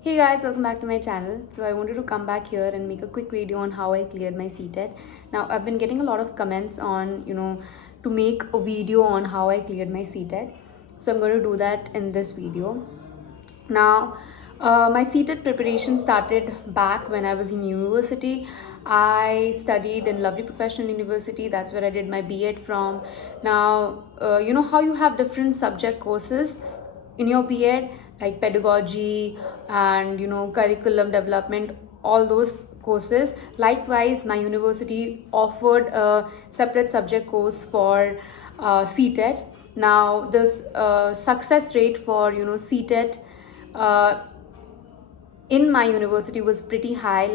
Hey guys, welcome back to my channel. So I wanted to come back here and make a quick video on how I cleared my CTET. Now I've been getting a lot of comments on, to make a video on how I cleared my CTET. So I'm going to do that in this video. Now, my CTET preparation started back when I was in university. I studied in Lovely Professional University. That's where I did my B.Ed from. Now, you know how you have different subject courses in your B.Ed, like pedagogy and curriculum development, all those courses. Likewise, my university offered a separate subject course for CTET. Now, this success rate for CTET uh, in my university was pretty high,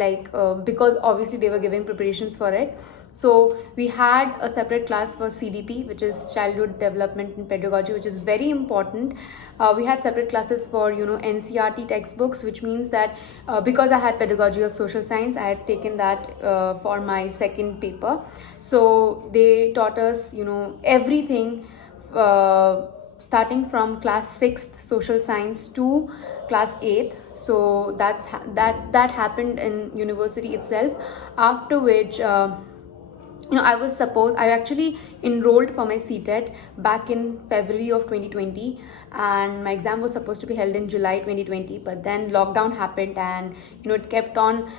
because obviously they were giving preparations for it. So we had a separate class for CDP, which is childhood development and pedagogy, which is very important. We had separate classes for NCRT textbooks, which means that because I had pedagogy of social science, I had taken that for my second paper. So they taught us everything, starting from class 6th social science to class 8th. So that happened in university itself, after which I actually enrolled for my CTET back in February of 2020, and my exam was supposed to be held in July 2020, but then lockdown happened, and it kept on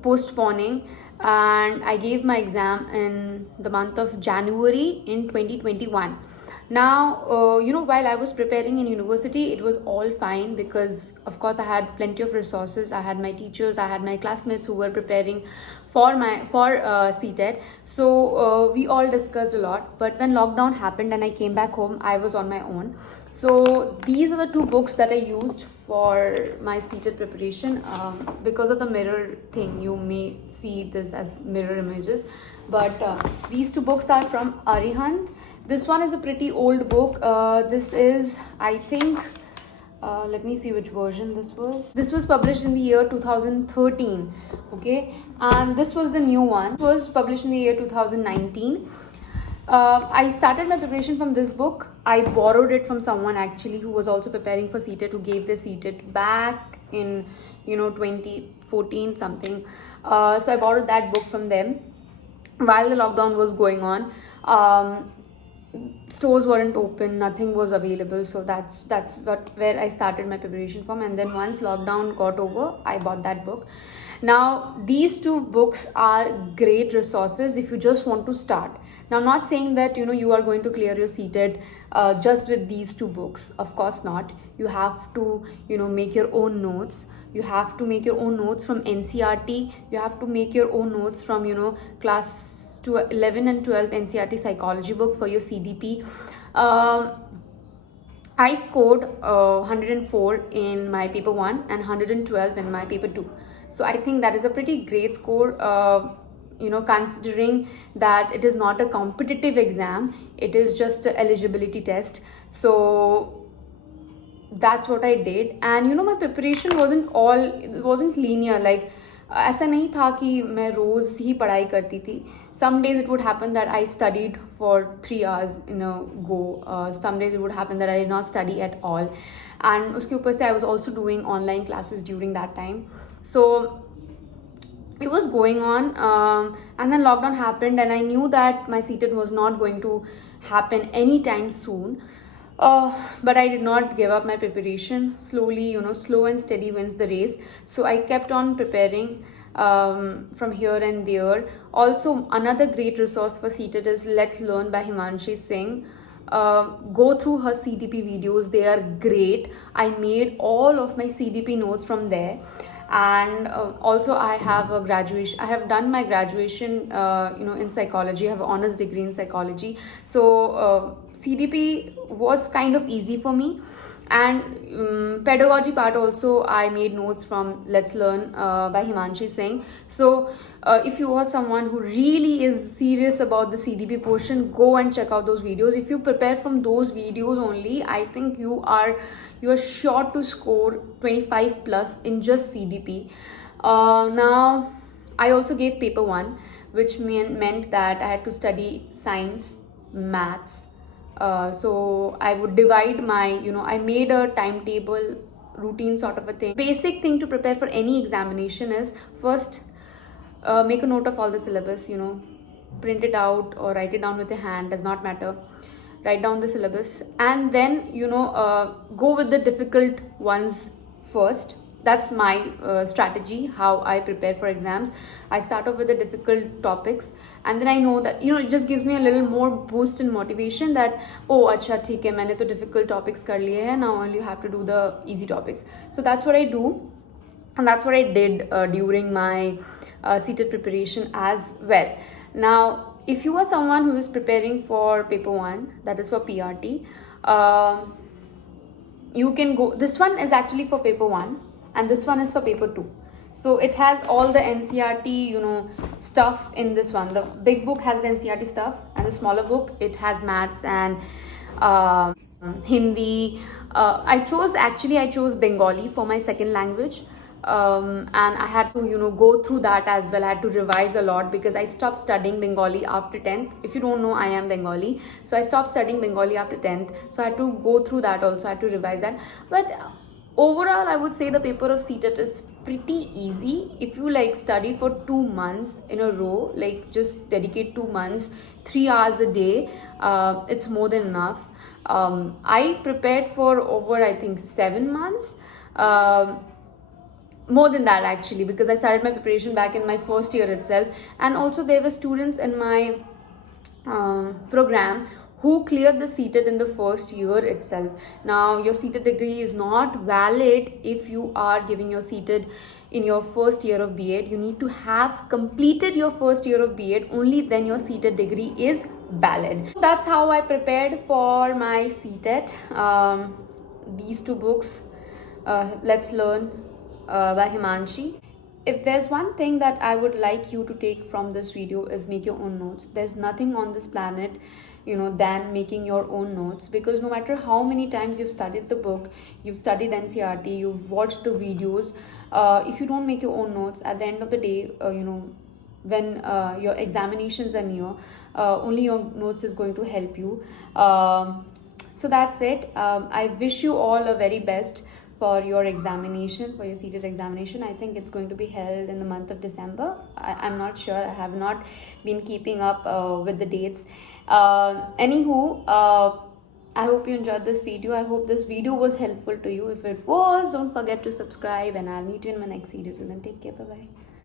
postponing, and I gave my exam in the month of January in 2021. Now, while I was preparing in university, it was all fine because, of course, I had plenty of resources. I had my teachers, I had my classmates who were preparing for CTET. So we all discussed a lot. But when lockdown happened and I came back home, I was on my own. So these are the two books that I used for my CTET preparation. Because of the mirror thing, you may see this as mirror images, but these two books are from Arihant. This one is a pretty old book. This is, I think, let me see which version this was. This was published in the year 2013. Okay, and this was the new one. It was published in the year 2019. I started my preparation from this book. I borrowed it from someone actually who was also preparing for CTET, who gave the CTET back in 2014 something. So I borrowed that book from them while the lockdown was going on. Stores weren't open, nothing was available, so that's where I started my preparation from. And then once lockdown got over, I bought that book. Now these two books are great resources if you just want to start. Now, I'm not saying that you are going to clear your CTET just with these two books. Of course not. You have to make your own notes. You have to make your own notes from NCRT. You have to make your own notes from class 11 and 12 NCRT psychology book for your CDP. I scored 104 in my paper 1 and 112 in my paper 2. So I think that is a pretty great score, considering that it is not a competitive exam, it is just an eligibility test. So that's what I did. And my preparation wasn't linear. Like, ऐसा नहीं था कि मैं रोज़ ही पढ़ाई करती थी. Some days it would happen that I studied for 3 hours in a go. Some days it would happen that I did not study at all. And उसके ऊपर से I was also doing online classes during that time. So it was going on, and then lockdown happened, and I knew that my CTET was not going to happen anytime soon. But I did not give up my preparation. Slowly, slow and steady wins the race. So I kept on preparing from here and there. Also, another great resource for CTET is Let's Learn by Himanshi Singh. Go through her CDP videos, they are great. I made all of my CDP notes from there. And also I have done my graduation in psychology. I have an honors degree in psychology. So CDP was kind of easy for me. And pedagogy part also, I made notes from Let's Learn by Himanshi Singh. So if you are someone who really is serious about the CDP portion, go and check out those videos. If you prepare from those videos only, I think you are sure to score 25 plus in just CDP. Now I also gave paper 1, which meant that I had to study science, maths. So I would divide my, I made a timetable routine sort of a thing. Basic thing to prepare for any examination is first make a note of all the syllabus, print it out or write it down with your hand, does not matter. Write down the syllabus and then go with the difficult ones first. That's my strategy, how I prepare for exams. I start off with the difficult topics and then I know that it just gives me a little more boost in motivation that oh acha theek hai, maine to difficult topics kar liye hai, now only you have to do the easy topics. So that's what I do, and that's what I did during my CTET preparation as well. Now if you are someone who is preparing for paper 1, that is for PRT, you can go, this one is actually for paper 1 and this one is for paper 2. So it has all the NCERT stuff in this one. The big book has the NCERT stuff and the smaller book it has maths and Hindi. I chose Bengali for my second language. And I had to go through that as well. I had to revise a lot because I stopped studying Bengali after 10th. If you don't know, I am Bengali, so I stopped studying Bengali after 10th, so I had to go through that also. I had to revise that. But overall I would say the paper of CTET is pretty easy if you study for 2 months in a row, just dedicate 2 months, 3 hours a day. It's more than enough. I prepared for over I think 7 months, more than that actually, because I started my preparation back in my first year itself. And also there were students in my program who cleared the CTET in the first year itself. Now your CTET degree is not valid if you are giving your CTET in your first year of B.Ed. You need to have completed your first year of B.Ed, only then your CTET degree is valid. That's how I prepared for my CTET. These 2 books, Let's Learn by Himanshi. If there's one thing that I would like you to take from this video is make your own notes. There's nothing on this planet than making your own notes, because no matter how many times you've studied the book, you've studied NCERT, you've watched the videos, if you don't make your own notes, at the end of the day, when your examinations are near, only your notes is going to help you. So that's it. I wish you all a very best for your examination, for your CTET examination. I think it's going to be held in the month of December. I'm not sure. I have not been keeping up with the dates. Anywho, I hope you enjoyed this video. I hope this video was helpful to you. If it was, don't forget to subscribe and I'll meet you in my next video. Till then, take care. Bye-bye.